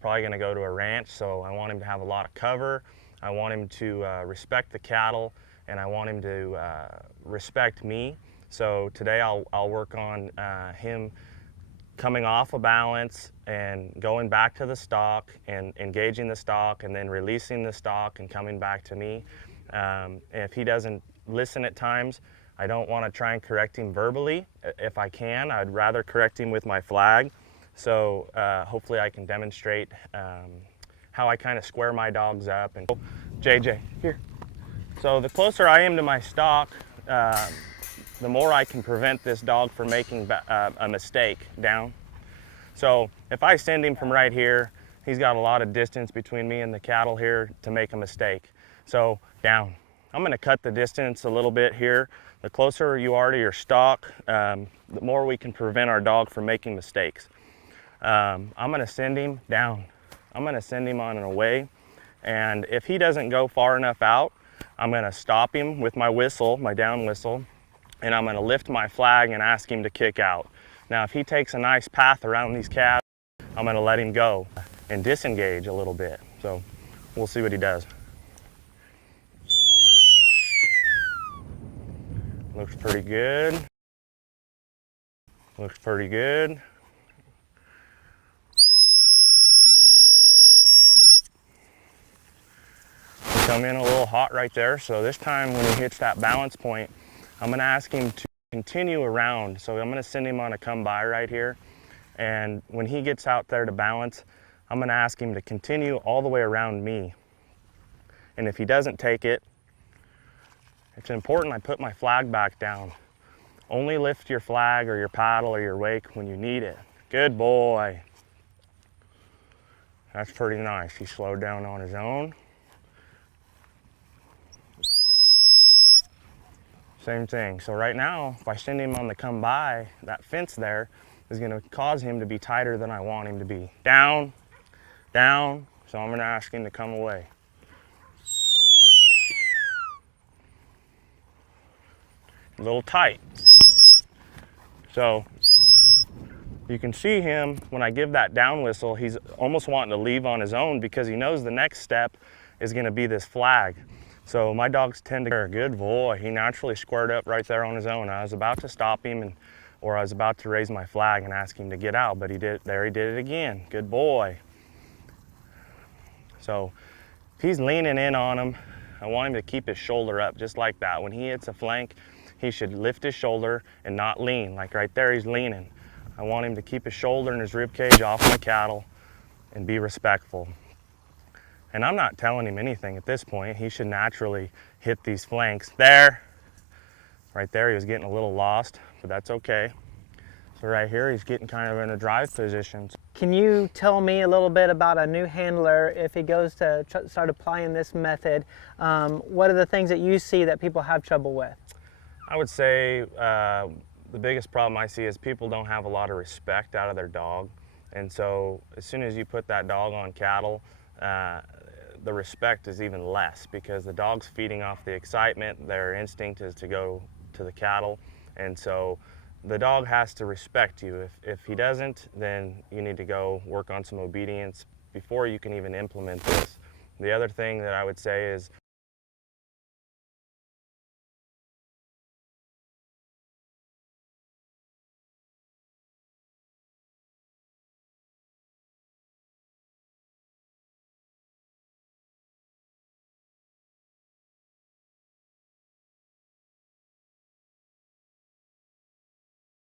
probably going to go to a ranch, so I want him to have a lot of cover. I want him to respect the cattle, and I want him to respect me. So today I'll work on him coming off a balance and going back to the stock and engaging the stock and then releasing the stock and coming back to me. If he doesn't listen at times, I don't want to try and correct him verbally. If I can, I'd rather correct him with my flag. So hopefully I can demonstrate how I kind of square my dogs up. And JJ, here. So the closer I am to my stock, the more I can prevent this dog from making a mistake down. So if I send him from right here, he's got a lot of distance between me and the cattle here to make a mistake. So down. I'm going to cut the distance a little bit here. The closer you are to your stock, the more we can prevent our dog from making mistakes. I'm going to send him down. I'm going to send him on and away. And if he doesn't go far enough out, I'm going to stop him with my whistle, my down whistle, and I'm going to lift my flag and ask him to kick out. Now, if he takes a nice path around these calves, I'm going to let him go and disengage a little bit. So we'll see what he does. Looks pretty good. Looks pretty good. Come in a little hot right there. So this time when he hits that balance point, I'm going to ask him to continue around. So I'm going to send him on a come by right here. And when he gets out there to balance, I'm going to ask him to continue all the way around me. And if he doesn't take it, it's important I put my flag back down. Only lift your flag or your paddle or your wake when you need it. Good boy. That's pretty nice. He slowed down on his own. Same thing. So right now, if I send him on the come by, that fence there is going to cause him to be tighter than I want him to be. Down, down. So I'm going to ask him to come away. A little tight. So you can see him when I give that down whistle, he's almost wanting to leave on his own because he knows the next step is going to be this flag. So my dogs tend to, good boy, he naturally squared up right there on his own. I was about to stop him or I was about to raise my flag and ask him to get out, but he did it again. Good boy. So if he's leaning in on him, I want him to keep his shoulder up just like that. When he hits a flank, he should lift his shoulder and not lean. Like right there, he's leaning. I want him to keep his shoulder and his rib cage off my cattle and be respectful. And I'm not telling him anything at this point. He should naturally hit these flanks. There, right there, he was getting a little lost, but that's okay. So right here, he's getting kind of in a drive position. Can you tell me a little bit about a new handler if he goes to start applying this method? What are the things that you see that people have trouble with? I would say the biggest problem I see is people don't have a lot of respect out of their dog. And so as soon as you put that dog on cattle, the respect is even less because the dog's feeding off the excitement. Their instinct is to go to the cattle. And so the dog has to respect you. If he doesn't, then you need to go work on some obedience before you can even implement this. The other thing that I would say is